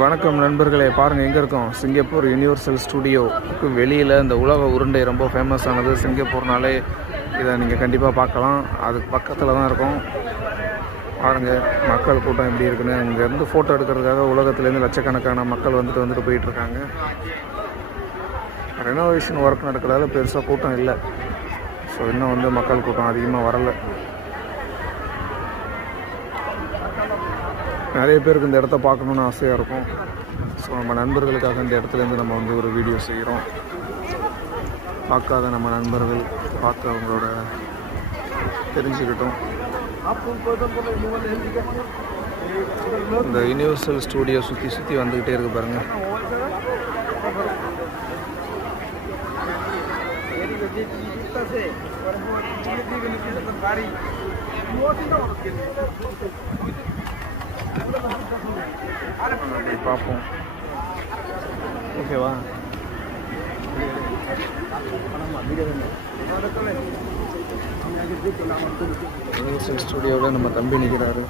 வணக்கம் நண்பர்களே, பாருங்கள் எங்கே இருக்கோம். சிங்கப்பூர் யூனிவர்சல் ஸ்டுடியோவுக்கு வெளியில் இந்த உலக உருண்டை ரொம்ப ஃபேமஸ் ஆனது. சிங்கப்பூர்னாலே இதை நீங்கள் கண்டிப்பாக பார்க்கலாம். அதுக்கு பக்கத்தில் தான் இருக்கும். பாருங்கள் மக்கள் கூட்டம் எப்படி இருக்குன்னு. இங்கேருந்து ஃபோட்டோ எடுக்கிறதுக்காக உலகத்துலேருந்து லட்சக்கணக்கான மக்கள் வந்துட்டு போயிட்டுருக்காங்க. ரெனோவேஷன் ஒர்க் நடக்கிறதால பெருசாக கூட்டம் இல்லை. ஸோ இன்னும் மக்கள் கூட்டம் அதிகமாக வரலை. நிறைய பேருக்கு இந்த இடத்த பார்க்கணுன்னு ஆசையாக இருக்கும். ஸோ நம்ம நண்பர்களுக்காக இந்த இடத்துலேருந்து நம்ம ஒரு வீடியோ செய்கிறோம். பார்க்காத நம்ம நண்பர்கள் பார்த்து அவங்களோட தெரிஞ்சுக்கிட்டோம். இந்த யூனிவர்சல் ஸ்டூடியோ சுற்றி வந்துக்கிட்டே இருக்கு பாருங்கள். பார்ப்போம். ஓகேவா? யூனிவர்சல் ஸ்டூடியோவில் நம்ம தம்பி நிற்கிறாரு.